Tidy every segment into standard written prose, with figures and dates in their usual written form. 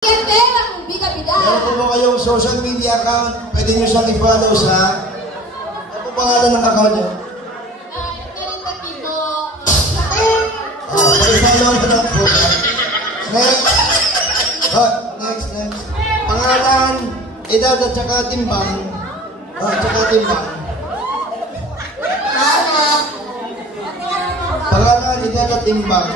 Meron po ba kayong social media account? Pwede nyo siyang i-follow sa... Ano po pangalan ng account nyo? I-follow na lang po. Next. Next. Pangalan, edad at saka timbang. Pangalan, edad at timbang.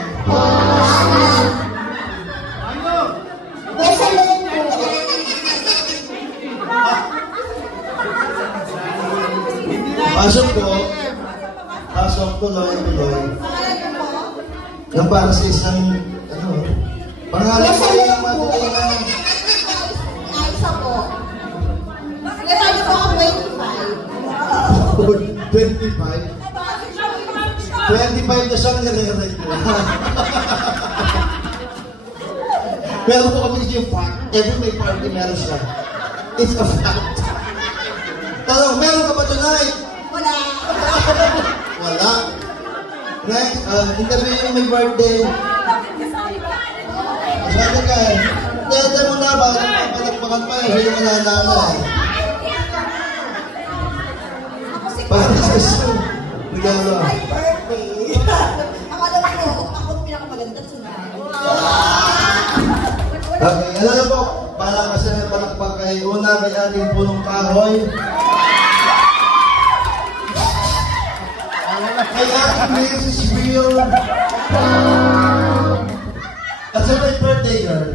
Pasok tuloy. Yung para sa isang, pangalan ko yung matuloy na. Isa po. Nagkatayo po ako 25? 25 na siyang nire-rate ko. Meron po kami yung fact. Every may party meron siya. It's a fact. Tanong, meron ka ba tonight? Wala. Wala. Next, interview yung may birthday. Sabi ka eh. Tete mo na ba? Palagpakan pa eh. Siya yung mananana eh. Para sa isang regalo. My birthday. Ako alam ko, ako pinakamaganda tonight. Okay, alam na po. Para kasi na palakpak kay una kay ating punong kahoy. Kay ating Mrs. Will. At sa may birthday girl.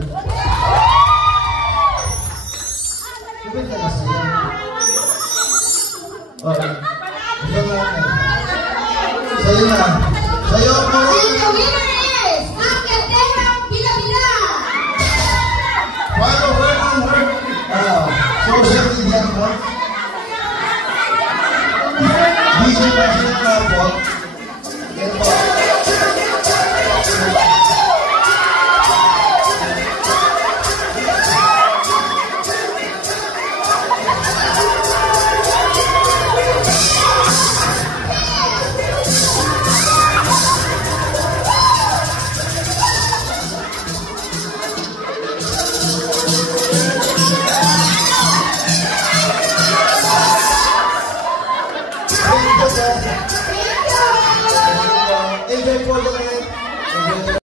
Sipin ka na sa'yo. Okay. Sa'yo na. Sa'yo po. And the winner is Uncle Terang Bila-Bila. Follow her on her social media account. DJ President Rapol. Yan po.